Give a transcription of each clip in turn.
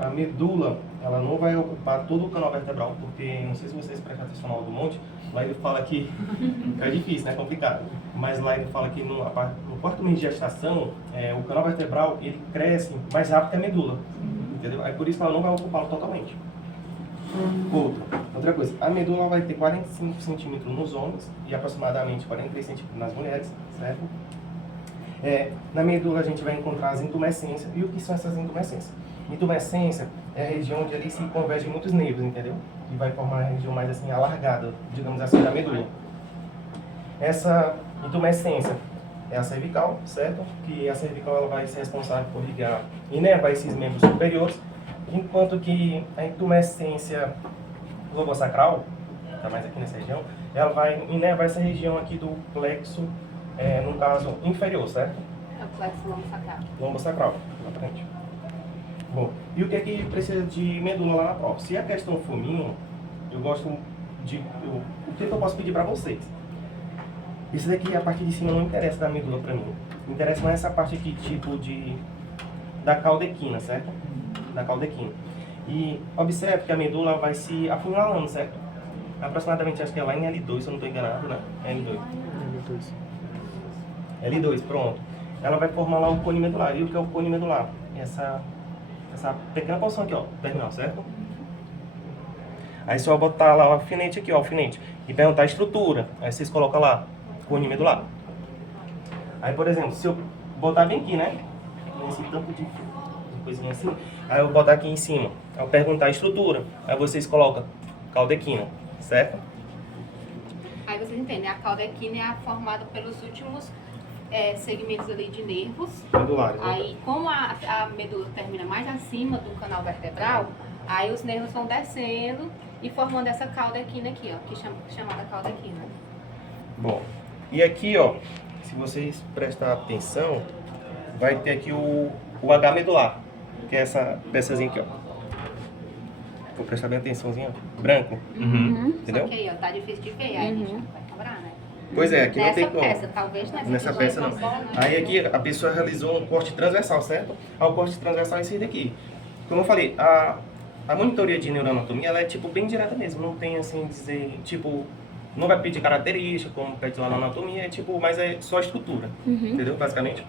A medula, ela não vai ocupar todo o canal vertebral, porque, não sei se vocês prestam atenção no do monte, lá ele fala que é difícil, né, complicado, mas lá ele fala que no quarto mês de gestação, o canal vertebral, ele cresce mais rápido que a medula, entendeu? Aí por isso ela não vai ocupá-lo totalmente. Outra coisa, a medula vai ter 45 centímetros nos homens e aproximadamente 43 centímetros nas mulheres, certo? Na medula a gente vai encontrar as intumescências. E o que são essas intumescências? Intumescência é a região onde ali se convergem muitos nervos, entendeu? E vai formar a região mais assim alargada, digamos assim, da medula. Essa intumescência é a cervical, certo? Que a cervical ela vai ser responsável por ligar e inervar esses membros superiores, enquanto que a intumescência lobossacral, está mais aqui nessa região, ela vai inervar essa região aqui do plexo, no caso inferior, certo? É o plexo lombosacral. Lombosacral, exatamente. Bom, e o que é que precisa de medula lá na prova? Se a questão for minha, eu gosto de... o que eu posso pedir para vocês? Isso daqui, a parte de cima, não interessa da medula para mim. Interessa mais essa parte aqui, tipo da caldequina, certo? Da caldequina. E observe que a medula vai se afunilando, certo? Aproximadamente, acho que é lá em L2, se eu não estou enganado, né? L2, pronto. Ela vai formar lá o cone medular. E o que é o cone medular? Essa pequena porção aqui, ó, terminal, certo? Aí só botar lá o alfinete aqui, ó, alfinete, e perguntar a estrutura. Aí vocês colocam lá, cone medular. Aí, por exemplo, se eu botar bem aqui, né? Nesse tampo de coisinha assim. Aí eu botar aqui em cima. Aí eu perguntar a estrutura. Aí vocês colocam caldequina, certo? Aí vocês entendem, a caldequina é formada pelos últimos segmentos ali de nervos. Medulares, né? Aí, como a medula termina mais acima do canal vertebral, aí os nervos vão descendo e formando essa caldequina aqui, ó, que é chamada caldequina. Bom, e aqui, ó, se vocês prestar atenção, vai ter aqui o H medular, que é essa peçazinha aqui, ó. Vou prestar bem atençãozinha, ó. Branco. Entendeu? Só que aí, ó, tá difícil de ver, aí a gente vai cobrar, né? Pois é, aqui não tem como. Nessa peça, talvez Nessa peça não. Aí aqui a pessoa realizou um corte transversal, certo? O corte transversal é esse daqui. Como eu falei, a monitoria de neuroanatomia, ela é tipo bem direta mesmo. Não tem assim dizer, tipo, não vai pedir característica, como pede lá na anatomia, é tipo, mas é só estrutura. Entendeu? Basicamente.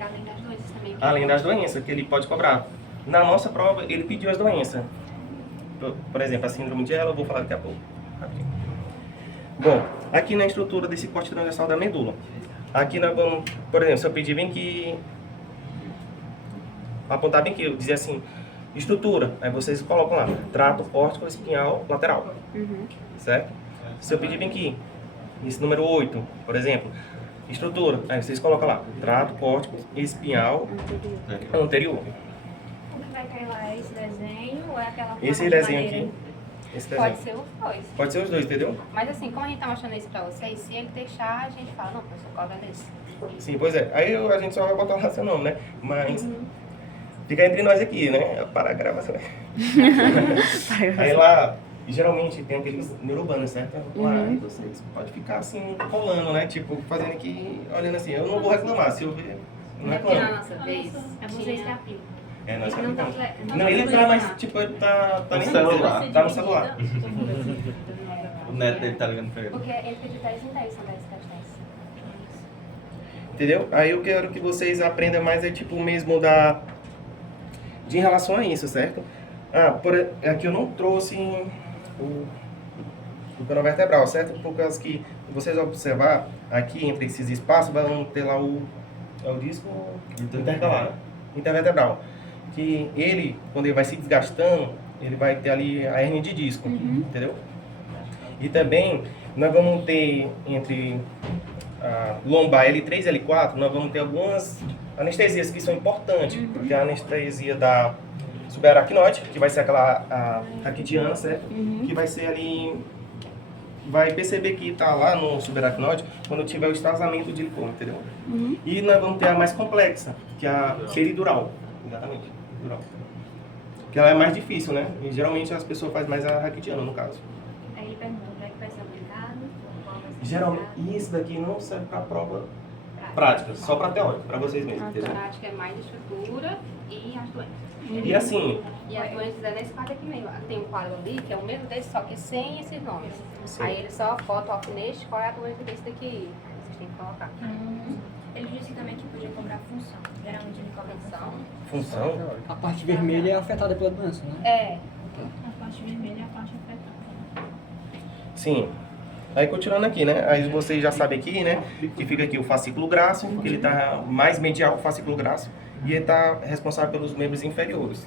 Além das doenças também. Além das doenças que ele pode cobrar. Na nossa prova, ele pediu as doenças. Por exemplo, a síndrome de Ela, eu vou falar daqui a pouco. Bom, aqui na estrutura desse corte transversal da medula. Aqui nós vamos, por exemplo, se eu pedir bem aqui, apontar bem aqui, eu dizer assim, estrutura, aí vocês colocam lá, trato córtico espinhal lateral, certo? Se eu pedir bem aqui, esse número 8, por exemplo, estrutura, aí vocês colocam lá, trato córtico espinhal anterior. Como vai cair lá? É esse desenho ou é aquela Esse forma de desenho madeira? aqui, esse desenho. Pode ser os dois. Pode ser os dois, entendeu? Mas assim, como a gente tá mostrando isso pra vocês, se ele deixar, a gente fala, não, professor, qual é desse? Sim, pois é. Aí a gente só vai botar lá seu nome, né? Mas fica entre nós aqui, né? Para a gravação. Aí lá, geralmente tem aqueles neurobanos, certo? Lá, aí vocês podem ficar assim, rolando, né? Tipo, fazendo aqui, olhando assim. Eu não vou reclamar, se eu ver, eu não Na reclamo. nossa vez, É vocês que aplicam. É, nós Ele não tá aplicamos. não Não, tá ele tá, fazendo mas nada. tipo, ele tá No nem celular. Tá no celular. O neto dele tá ligando pra ele. Porque entre de 10 em 10 são 10 questões. Entendeu? Aí eu quero que vocês aprendam mais, tipo, mesmo de em relação a isso, certo? Aqui eu não trouxe o canal vertebral, certo? Por causa que vocês observar aqui entre esses espaços, vão ter lá o disco intercalar, né? Intervertebral. Que ele, quando ele vai se desgastando, ele vai ter ali a hernia de disco, entendeu? E também nós vamos ter entre a lombar L3 e L4, nós vamos ter algumas anestesias que são importantes, porque a anestesia da subaracnoide, que vai ser aquela raquidiana, certo? Que vai ser ali, vai perceber que está lá no subaracnoide quando tiver o extrasamento de licor, entendeu? E nós vamos ter a mais complexa, que é a peridural, exatamente, peridural. Que ela é mais difícil, né? E geralmente as pessoas fazem mais a raquidiana, no caso. Aí ele pergunta onde é que vai ser aplicado, qual vai ser Geralmente, aplicado. isso daqui não serve para prova prática, só para teórica, para vocês mesmos, a entendeu? prática é mais estrutura e as doenças. E assim, E as doenças é nesse quadro aqui mesmo. Tem um quadro ali, que é o mesmo desse, só que sem esses nomes. Sim. Aí ele só bota o alfinete, qual é a doença desse daqui. Vocês têm que colocar. Ele disse também que podia cobrar função. Geralmente ele cobra função. função, A parte vermelha é afetada pela doença, né? É. A parte vermelha é a parte afetada. sim. Aí continuando aqui, né? Aí vocês já sabem aqui, né? Que fica aqui o fascículo graxo, que ele tá mais medial o fascículo graxo. E ele tá responsável pelos membros inferiores.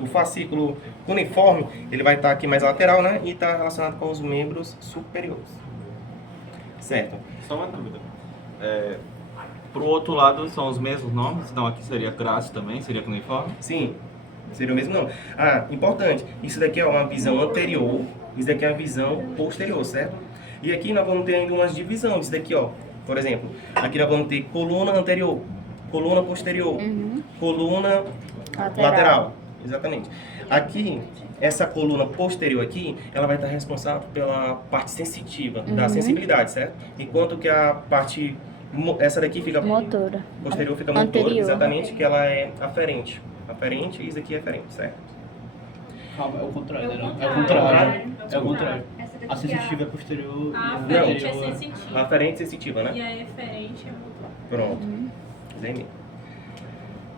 O fascículo cuneiforme, ele vai estar aqui mais lateral, né? E está relacionado com os membros superiores. Certo? Só uma dúvida. Pro outro lado são os mesmos nomes, então aqui seria Graço também, seria cuneiforme. Sim, seria o mesmo nome. Ah, importante, isso daqui é uma visão anterior, isso daqui é uma visão posterior, certo? E aqui nós vamos ter ainda umas divisões, isso daqui, ó. Por exemplo, aqui nós vamos ter coluna anterior, coluna posterior, coluna lateral. Exatamente. Aqui, essa coluna posterior aqui, ela vai estar responsável pela parte sensitiva, da sensibilidade, certo? Enquanto que a parte, essa daqui fica Motora. posterior, fica motora, Anterior. exatamente, que ela é aferente. Aferente e isso aqui é aferente, certo? Calma, é o contrário, né? É o É o contrário. contrário. É o contrário. Essa daqui A sensitiva é posterior A e a aferente é anterior sensitiva. Aferente e sensitiva, né? E a eferente é motor. Pronto. Isso aí mesmo.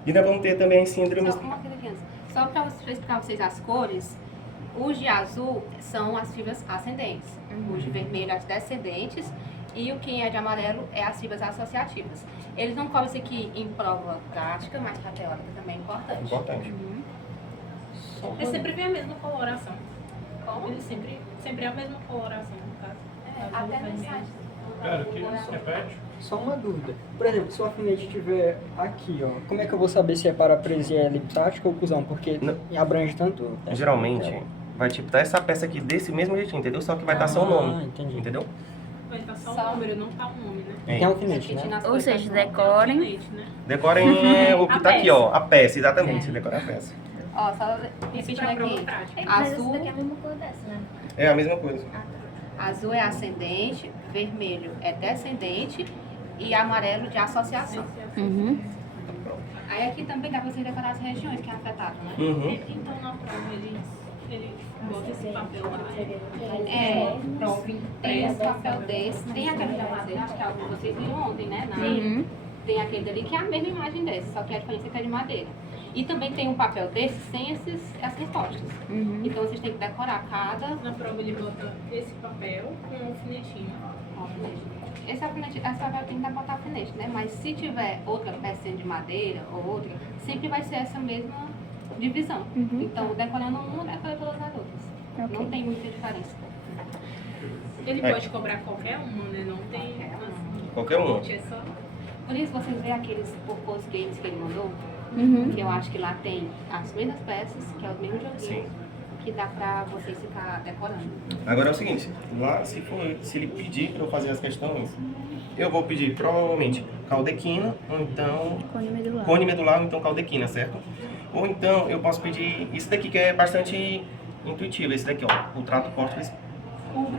E nós vamos ter também síndromes... Só uma coisa aqui antes. Só para explicar vocês as cores, os de azul são as fibras ascendentes, os de vermelho as descendentes e o que é de amarelo é as fibras associativas. Eles não cobram isso aqui em prova prática, mas para teórica também é importante. Importante. Ele sempre vem a mesma coloração. Como? Ele sempre é a mesma coloração, no caso. Azul, Até no vermelho. site. Cara, que isso? Repete? Só uma dúvida. Por exemplo, se o alfinete estiver aqui, ó, como é que eu vou saber se é parapresia eliptática ou oclusão? Porque Não. abrange tanto... Geralmente, vai tipo estar essa peça aqui desse mesmo jeitinho, entendeu? Só que vai estar só o nome, entendi. entendeu? Vai estar só Só. o número, não tá o nome, né? Tem alfinete, Repetindo né? as Ou cores seja, das mãos. decorem. Alfinete, né? Decorem o que A tá aqui, peça. ó. A peça, exatamente. Decora a peça. Ó, só Isso repetindo pra prova aqui. prática. Mas essa Azul, daqui é a mesma cor dessa, né? É a mesma coisa. azul é ascendente, vermelho é descendente e amarelo de associação. Uhum. Aí aqui também dá pra você decorar as regiões que é afetado, né? Uhum. Então na prova ele bota esse papel lá. É, pronto. Tem esse papel desse, tem aquele de madeira, acho que alguns de vocês viram ontem, né? Uhum. Tem aquele dali que é a mesma imagem desse, só que a diferença é que é de madeira. E também tem um papel desse sem essas respostas. Uhum. Então vocês têm que decorar cada Na prova ele bota esse papel com um alfinetinho. alfinete. Esse papel tem que botar alfinete, né? Mas se tiver outra pecinha de madeira ou outra, sempre vai ser essa mesma divisão. Uhum. Então, decorando uma, decora todas as outras. Ok. Não tem muita diferença. Ele É. pode cobrar qualquer uma, né? Não tem Qualquer um. é só Por isso, vocês veem aqueles Purpose Games que ele mandou, Uhum. que eu acho que lá tem as mesmas peças, que é os mesmos joguinhos, Sim. que dá pra vocês ficar decorando. Agora é o seguinte, lá se ele pedir para eu fazer as questões, eu vou pedir provavelmente caldequina, ou então Cone medular. cone medular, ou então caldequina, certo? Ou então eu posso pedir isso daqui que é bastante intuitivo, esse daqui, ó, o trato córtex. Uhum.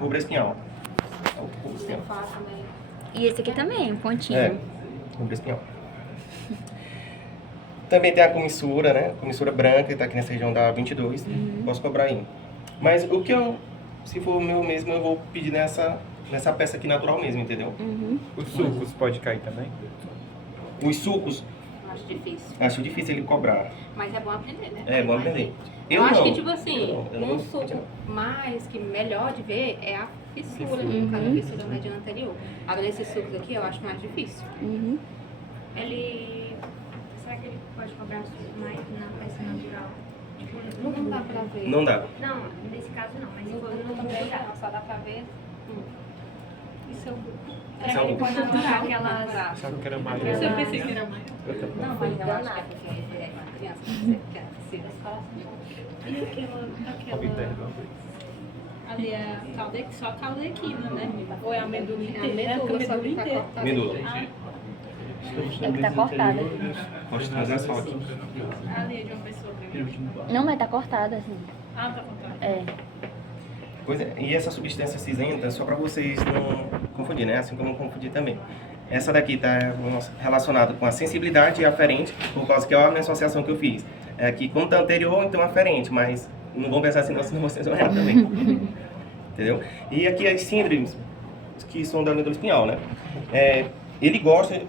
Rubro espinhal. É o rubro Você espinhal. fala também. E esse aqui também, um pontinho. É, rubro espinhal. Também tem a comissura, né? Comissura branca, que tá aqui nessa região da 22. Posso cobrar aí. Mas o que eu, se for o meu mesmo, eu vou pedir nessa peça aqui natural mesmo, entendeu? Uhum. Os sucos pode cair também? Os sucos, Eu acho difícil. acho difícil ele cobrar. Mas é bom aprender, né? É bom aprender. Eu acho não. que, tipo assim, Eu não um vou suco pedir, não. mais que melhor de ver é a fissura, né? No caso, a fissura mediana anterior. Agora, esses sucos aqui eu acho mais difícil. Uhum. Ele... Será que ele pode cobrar mais na peça natural? Tipo, Não dá pra ver. Não dá. Não, nesse caso não, mas Não, se for no também natural. não, só dá pra ver. Isso eu... Esse é Será que o- ele pode natural aquelas... Achava que era mais. Você pensei que era mais. Eu também. Não, mas eu acho que é porque é uma criança, você quer ser E aquela Obterra de uma vez. ali é só a caldequina, né? Ou é a medula É a inteira? medula, só a que medula tá inteira. cortada. Medula. É que tá cortada. Pode trazer só aqui. Ali é de uma pessoa também. Não, mas tá cortada, assim. Ah, tá contado. É. Pois é, e essa substância cinzenta, só para vocês não confundirem, né? Assim como eu confundi também. Essa daqui está relacionada com a sensibilidade e aferente, por causa que é a minha associação que eu fiz. É aqui, como está anterior, então aferente, mas não vão pensar assim, senão vocês vão errar também. Entendeu? E aqui as síndromes, que são da medula espinhal, né? Ele gosta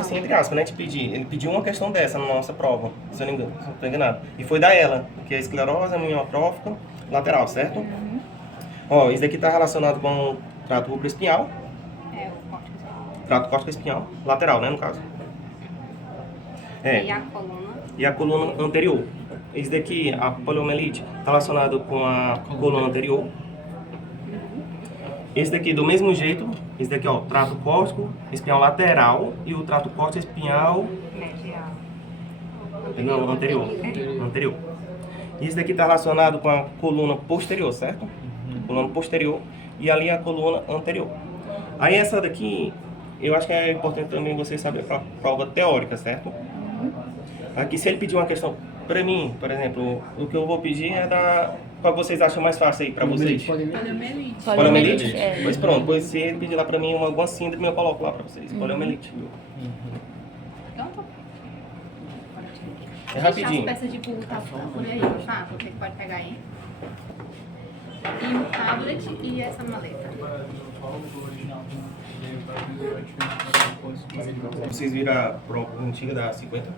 assim, entre aspas, né, de pedir. Ele pediu uma questão dessa na nossa prova, se eu não estou enganado. E foi da ela, que é a esclerose amiotrófica lateral, certo? Ó, isso daqui está relacionado com o trato rubroespinhal. O córtex. Trato córtico-espinhal lateral, né, no caso. E a coluna. E a coluna anterior. Esse daqui, a poliomielite, está relacionado com a coluna anterior. Esse daqui, do mesmo jeito, esse daqui, ó, trato córtico espinhal lateral e o trato córtico espinhal Medial. não, anterior. E esse daqui está relacionado com a coluna posterior, certo? Coluna posterior e ali a coluna anterior. Aí essa daqui, eu acho que é importante também vocês saberem para a prova teórica, certo? Aqui, se ele pedir uma questão para mim, por exemplo, o que eu vou pedir é da... Qual vocês acham mais fácil aí para vocês? Poliomielite. Poliomielite? É. Pois pronto, pois se ele pedir lá para mim alguma síndrome, eu coloco lá para vocês. Poliomielite. Então, tá. É rapidinho. Deixar as peças de bolo tá por aí, tá? Você pode pegar aí. E o tablet e essa maleta. Vocês viram a prova antiga da 50?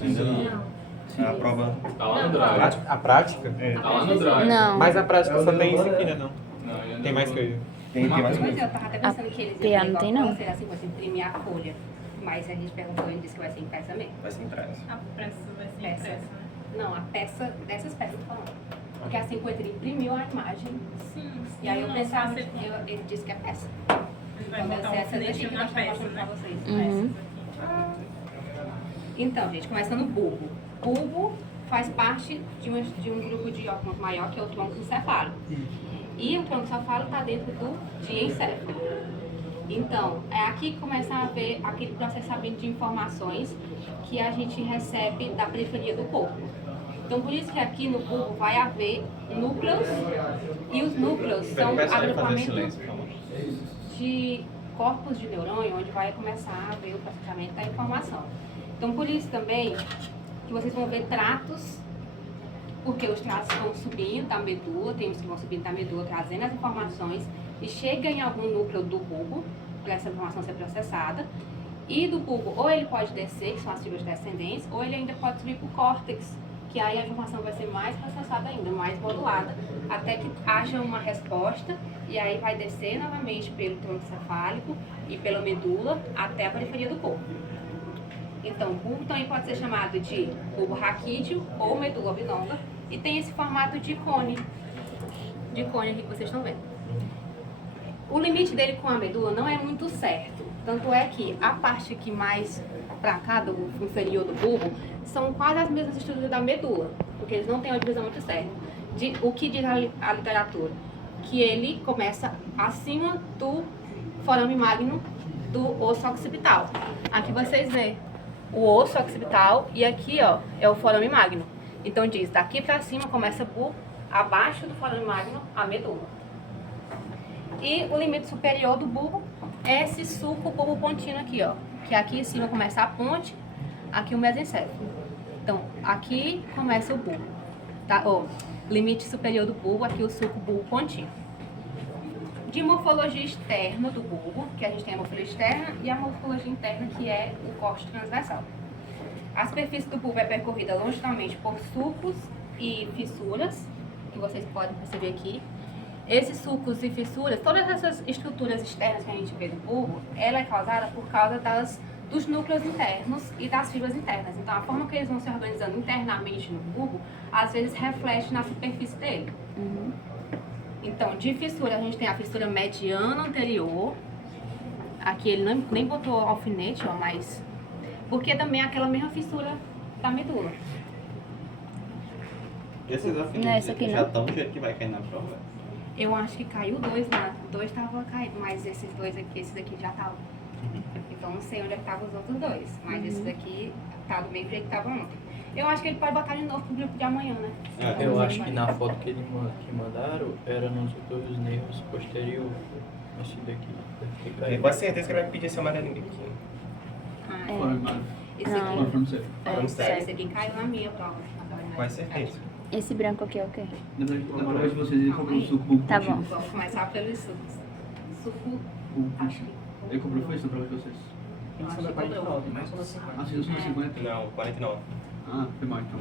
Ainda não. A prova... Tá lá no drive. A prática? Tá lá no drive. Não. Mas a prática só tem isso aqui, né? Não. Tem mais coisa. Tem mais Pois coisa. é, eu tava até pensando que eles PA iam não tem, igual não. você, assim, você imprimir a folha. Mas a gente perguntou e ele disse que vai ser impressa mesmo. Vai ser impresso. A peça vai ser Peça. impressa, né? Não, a peça, dessas peças eu tô falando. Porque a 50 ele imprimiu a imagem. Sim. E aí eu Não, pensava, você- ele disse que é peça. Ele vai Então deve botar ser um essas aqui alfinete que na nós estamos peça, mostrando pra né? vocês. Uhum. Então, gente, começando o bulbo. Bulbo faz parte de um grupo de órgãos maior, que é o tronco encefálico. E o tronco encefálico está dentro do diencéfalo. Então, é aqui que começa a haver aquele processamento de informações que a gente recebe da periferia do corpo. Então, por isso que aqui no bulbo vai haver núcleos, e os núcleos são agrupamentos de corpos de neurônio, onde vai começar a haver o processamento da informação. Então, por isso também que vocês vão ver tratos, porque os tratos vão subindo da medula, tem uns que vão subindo da medula, trazendo as informações, e chega em algum núcleo do bulbo, para essa informação ser processada, e do bulbo, ou ele pode descer, que são as fibras descendentes, ou ele ainda pode subir para o córtex, que aí a informação vai ser mais processada ainda, mais modulada, até que haja uma resposta, e aí vai descer novamente pelo tronco cefálico e pela medula até a periferia do corpo. Então, o bulbo também pode ser chamado de bulbo raquídeo ou medula oblonga, e tem esse formato de cone aqui que vocês estão vendo. O limite dele com a medula não é muito certo, tanto é que a parte aqui mais pra cá, do inferior do bulbo, são quase as mesmas estruturas da medula, porque eles não têm uma divisão muito certa. O que diz a literatura? Que ele começa acima do forame magno do osso occipital. Aqui vocês veem o osso occipital e aqui, ó, é o forame magno. Então diz, daqui pra cima começa por abaixo do forame magno a medula. E o limite superior do bulbo é esse sulco bulbo pontino aqui, ó, que aqui em cima começa a ponte, aqui o mesencéfalo. Então, aqui começa o bulbo, tá? Ó, limite superior do bulbo, aqui o sulco bulbo pontino. De morfologia externa do bulbo, que a gente tem a morfologia externa e a morfologia interna, que é o corte transversal. A superfície do bulbo é percorrida longitudinalmente por sulcos e fissuras, que vocês podem perceber aqui. Esses sulcos e fissuras, todas essas estruturas externas que a gente vê do bulbo, ela é causada por causa dos núcleos internos e das fibras internas. Então, a forma que eles vão se organizando internamente no bulbo, às vezes reflete na superfície dele. Então, de fissura, a gente tem a fissura mediana anterior. Aqui ele nem botou alfinete, ó, mas... Porque também é aquela mesma fissura da medula. Esses Não é afinetes essa aqui, já não? estão do jeito que vai cair na prova. Eu acho que caiu dois lá. Dois estavam caindo, mas esses dois aqui, esse daqui já estavam. Então, não sei onde é que estavam os outros dois. Mas esse daqui tá do mesmo jeito que estava ontem. Eu acho que ele pode botar de novo pro grupo de amanhã, né? Eu acho que na foto que mandaram era nos dois nervos posterior. Esse daqui. Ele pode ter certeza que ele vai pedir esse amarelinho aqui. Ah, É. esse Não. aqui. Vamos ver. Esse aqui caiu na minha prova. Quase certeza. Esse branco aqui é o quê? Na prova de vocês, ele comprou o suco buco. Tá bom. Vamos começar pelos sucos. Suco. Acho que. Ele comprou foi isso na prova de vocês? Acho que cobrou. Ah, vocês não são 50? Não, 49. Ah, foi mal então.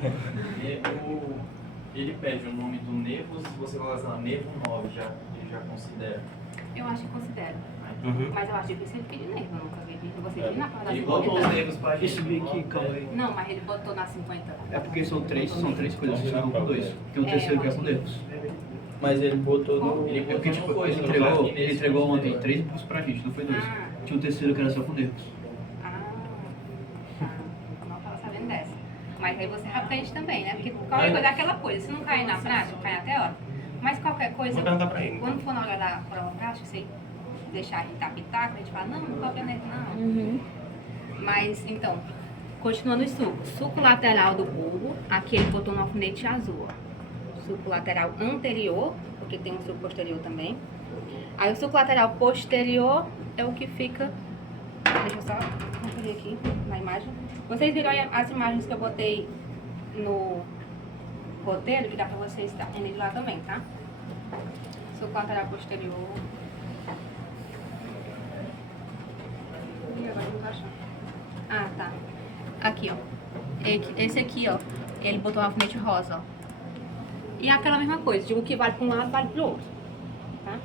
Ele pede o nome do Nevo, se você colocar lá Nevo 9, ele já considera. Eu acho que considero. Uhum. Mas eu acho difícil ele pedir nervo. Eu nunca vi. Você viu na prova da Ele botou os 50? Nevos pra gente. Esse aqui, calma aí. Não, mas ele botou na 50. É porque são três coisas, vocês ficam com dois. Tem um terceiro que é com nervos. Mas ele botou no. É porque, tipo, coisa, ele entregou ontem 3 bucos pra gente, não foi 2. Ah. Tinha um terceiro que era só com nervos. Ah, tá. Eu não tava sabendo dessa. Mas aí você aprende também, né? Porque qualquer coisa é aquela coisa. Se não cair na prática, cai na teórica. Mas qualquer coisa, Vou perguntar pra ele. quando for na hora da prova prática, você deixar a gente apitar, a gente fala, não copia nervo, não. Uhum. Mas, então, continuando os sucos. Suco lateral do bulbo, aqui ele botou no alfinete azul, ó. Suco lateral anterior, porque tem um suco posterior também. Aí o suco lateral posterior é o que fica... Deixa eu só conferir aqui na imagem. Vocês viram aí as imagens que eu botei no roteiro, que dá pra vocês entenderem lá também, tá? Suco lateral posterior. Ih, agora não tá achando. Ah, tá. Aqui, ó. Esse aqui, ó. Ele botou um alfinete rosa, ó. E é aquela mesma coisa. De o que vale para um lado, vale para o outro. Tá?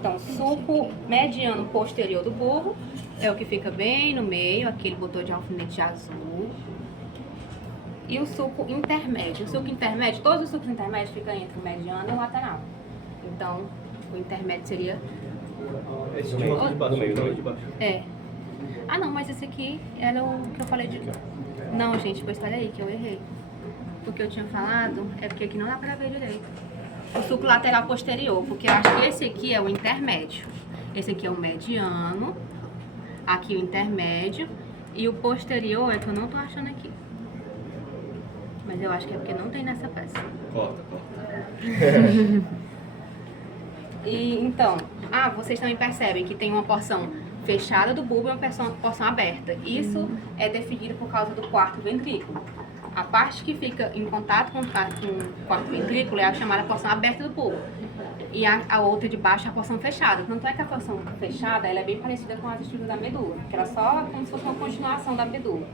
Então, suco mediano posterior do bulbo. É o que fica bem no meio. Aqui ele botou de alfinete azul. E o suco intermédio. O suco intermédio, todos os sucos intermédios ficam entre o mediano e o lateral. Então, o intermédio seria... Esse de baixo. É. Ah, não, mas esse aqui era o que eu falei de... Não, gente, pois espera aí que eu errei. O que eu tinha falado é porque aqui não dá pra ver direito. O suco lateral posterior, porque eu acho que esse aqui é o intermédio. Esse aqui é o mediano. Aqui o intermédio. E o posterior é que eu não tô achando aqui. Mas eu acho que é porque não tem nessa peça. Corta. E então, vocês também percebem que tem uma porção fechada do bulbo e uma porção aberta. Isso é definido por causa do quarto ventrículo. A parte que fica em contato com o quarto ventrículo é a chamada porção aberta do bulbo. E a outra de baixo é a porção fechada. Tanto é que a porção fechada ela é bem parecida com as estruturas da medula, que era só como se fosse uma continuação da medula.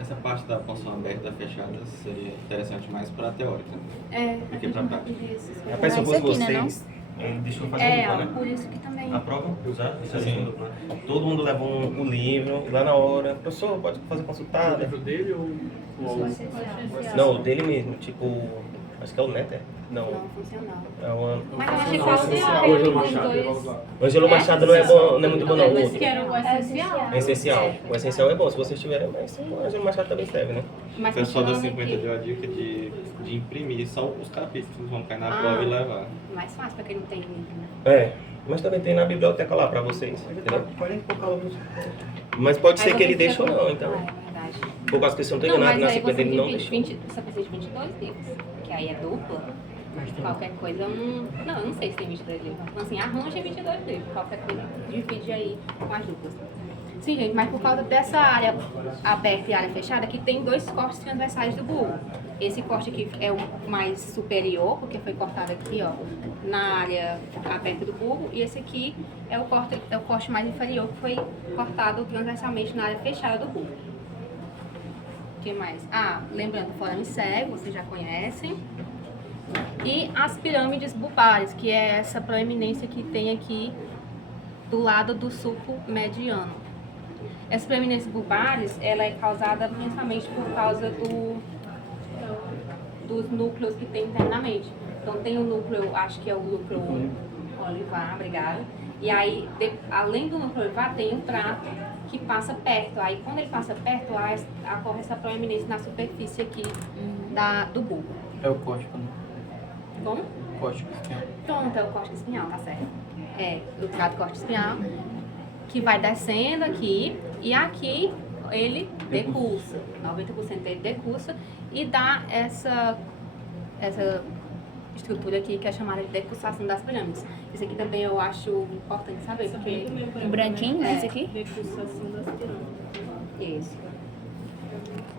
Essa parte da porção aberta e fechada seria interessante mais para a teórica. É, Do que pra prática. Rapaz, se eu Mas fosse aqui, né, vocês, deixa eu fazer um dupla, né? por isso que também... A prova, usar, todo mundo leva um livro, e lá na hora, professor, pode fazer consultada. livro dele ou Não, o dele mesmo, tipo, acho que é o Neto, é? Não, Não, funcional. é o Mas eu achei que Não, fosse funcional. os Machado, dois. vamos lá. O Angelo Machado não é, bom, não é muito bom não, o Esse outro. que era o essencial. É essencial. O essencial é bom, se vocês tiverem, mas o Angelo Machado também serve, né? Mas O pessoal da funcionando 50 aqui. deu a dica de imprimir só os capítulos, vão cair na Ah. prova e levar. Mais fácil pra quem não tem livro, né? É, mas também tem na biblioteca lá pra vocês, entendeu? Pode colocar logo. Mas pode ser Aí que ele você deixe ou fica- não, então. Ah, é verdade. Por causa que se eu não tô Não, enganado, mas na aí 50 você ele não tem deixou. 20, só precisa de 22 livros, que aí é dupla. Qualquer coisa eu não... Não, eu não sei se tem 22 livros. Então, assim, arranja 22 livros. Qualquer coisa, divide aí com as duplas. Sim, gente, mas por causa dessa área aberta e área fechada, aqui tem dois cortes transversais do bulbo. Esse corte aqui é o mais superior, porque foi cortado aqui, ó, na área aberta do bulbo. E esse aqui é o corte mais inferior, que foi cortado transversalmente na área fechada do bulbo. O que mais? Lembrando, forame cego, vocês já conhecem. E as pirâmides bulbares, que é essa proeminência que tem aqui do lado do sulco mediano. Essa proeminência bulbares, ela é causada principalmente por causa dos núcleos que tem internamente. Então tem o núcleo, acho que é o núcleo olivar, obrigada. E aí, além do núcleo olivar, tem o trato que passa perto. Aí quando ele passa perto, ocorre essa proeminência na superfície aqui do bulbo. É o córtico, né? Como? Córtico espinhal. Pronto, é o corte espinhal, tá certo. É, o trato corte espinhal, que vai descendo aqui, e aqui ele decursa. 90% dele decursa e dá essa estrutura aqui que é chamada de decussação das pirâmides. Isso aqui também eu acho importante saber, porque... O branquinho, É. esse aqui? Decussação das pirâmides. Isso.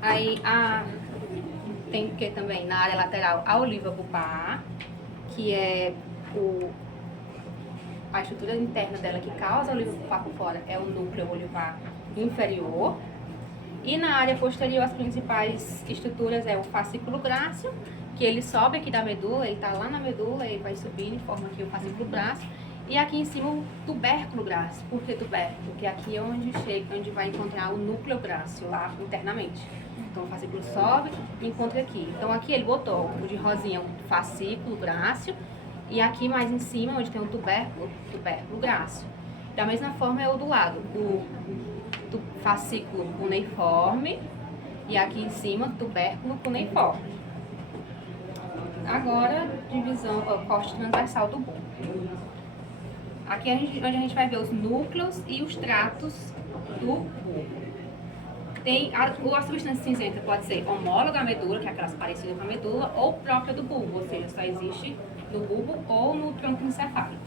Aí tem o que também na área lateral a oliva pupar, que é a estrutura interna dela que causa a oliva pupar por fora é o núcleo olivar inferior. E na área posterior as principais estruturas é o fascículo grácil, que ele sobe aqui da medula, ele está lá na medula, ele vai subindo e forma aqui o fascículo grácil. E aqui em cima o tubérculo grácil. Por que tubérculo? Porque aqui é onde chega, onde vai encontrar o núcleo grácil lá internamente. Então o fascículo sobe e encontra aqui. Então aqui ele botou o de rosinha, o fascículo grácil, e aqui mais em cima, onde tem o tubérculo grácil. Da mesma forma é o do lado, o fascículo cuneiforme, e aqui em cima tubérculo cuneiforme. Agora, divisão, corte transversal do bulbo. Aqui é onde a gente vai ver os núcleos e os tratos do bulbo. A substância cinzenta pode ser homóloga à medula, que é aquelas parecidas com a medula, ou própria do bulbo, ou seja, só existe no bulbo ou no tronco encefálico.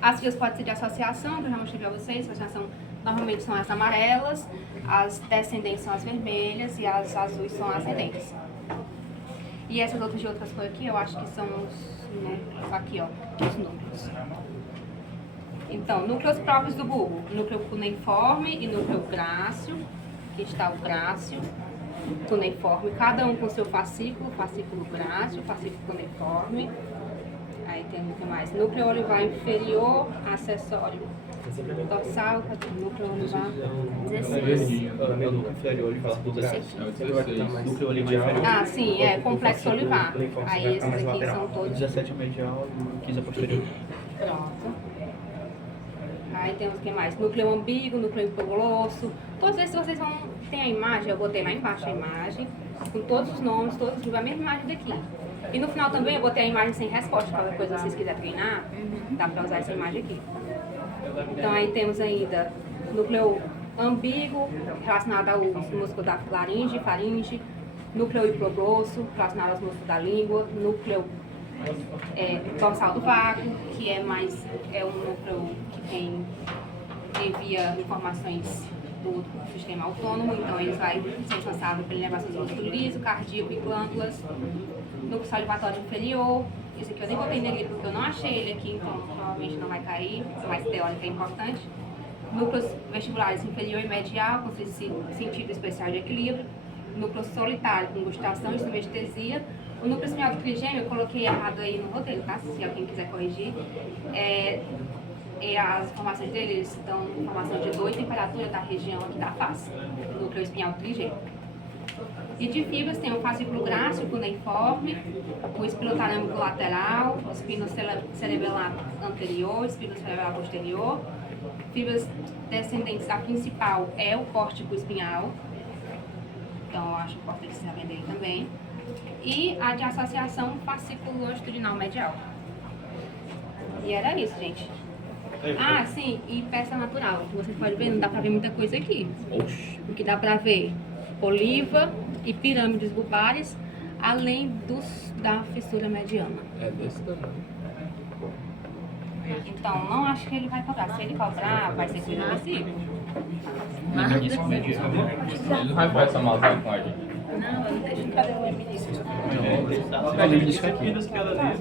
As fias podem ser de associação, que eu já mostrei para vocês. Associação normalmente são as amarelas, as descendentes são as vermelhas e as azuis são as ascendentes. E essas outras cores aqui, eu acho que são os núcleos, aqui ó, os núcleos. Então, núcleos próprios do bulbo, núcleo cuneiforme e núcleo grácil. Aqui está o grácil, cuneiforme, cada um com seu fascículo grácil, fascículo cuneiforme. Aí tem o que mais? Núcleo olivar inferior, acessório dorsal, núcleo olivar 16. Núcleo inferior olivar do grácil. Núcleo olivar inferior. Ah, sim, é complexo olivar. Aí esses aqui são todos. 17 medial e 15 posterior. Pronto. Aí temos o que mais? Núcleo ambíguo, núcleo hipoglosso. Todos esses vocês vão... Tem a imagem, eu botei lá embaixo a imagem, com todos os nomes, todos a mesma imagem daqui. E no final também eu botei a imagem sem resposta, qualquer coisa vocês quiserem treinar, dá pra usar essa imagem aqui. Então aí temos ainda núcleo ambíguo, relacionado ao músculo da laringe, faringe, núcleo hipoglosso, relacionado aos músculos da língua, núcleo dorsal do vago, que é um núcleo que envia informações do sistema autônomo, então ele vai ser responsável por levar seus músculos liso, cardíaco e glândulas. Núcleo salivatório inferior, esse aqui eu nem botei nele porque eu não achei ele aqui, então provavelmente não vai cair, mas teórico é importante. Núcleos vestibulares inferior e medial, com sentido especial de equilíbrio. Núcleo solitário, com gustação e sinestesia. O núcleo espinhal do trigêmeo eu coloquei errado aí no roteiro, tá? Se alguém quiser corrigir. E as informações deles estão informação de dor e temperatura da região aqui da face, do núcleo espinhal do trigêmeo. E de fibras tem o fascículo grácil cuneiforme, o espirotalâmico lateral, o espino cerebelar anterior, o espino cerebelar posterior. Fibras descendentes, a principal é o córtico espinhal, então eu acho importante vocês saberem dele também. E a de associação fascículo longitudinal medial. E era isso, gente. Ah, sim, e peça natural. Vocês podem ver, não dá pra ver muita coisa aqui. O que dá pra ver? Oliva e pirâmides bulbares, além da fissura mediana. É desse tamanho. Então, não acho que ele vai cobrar. Se ele cobrar, vai ser coisa possível. Ele não vai fazer essa maldade com a gente. Não, eu não deixo. Cadê o ministro? Ele disse que aqui. Que ela diz.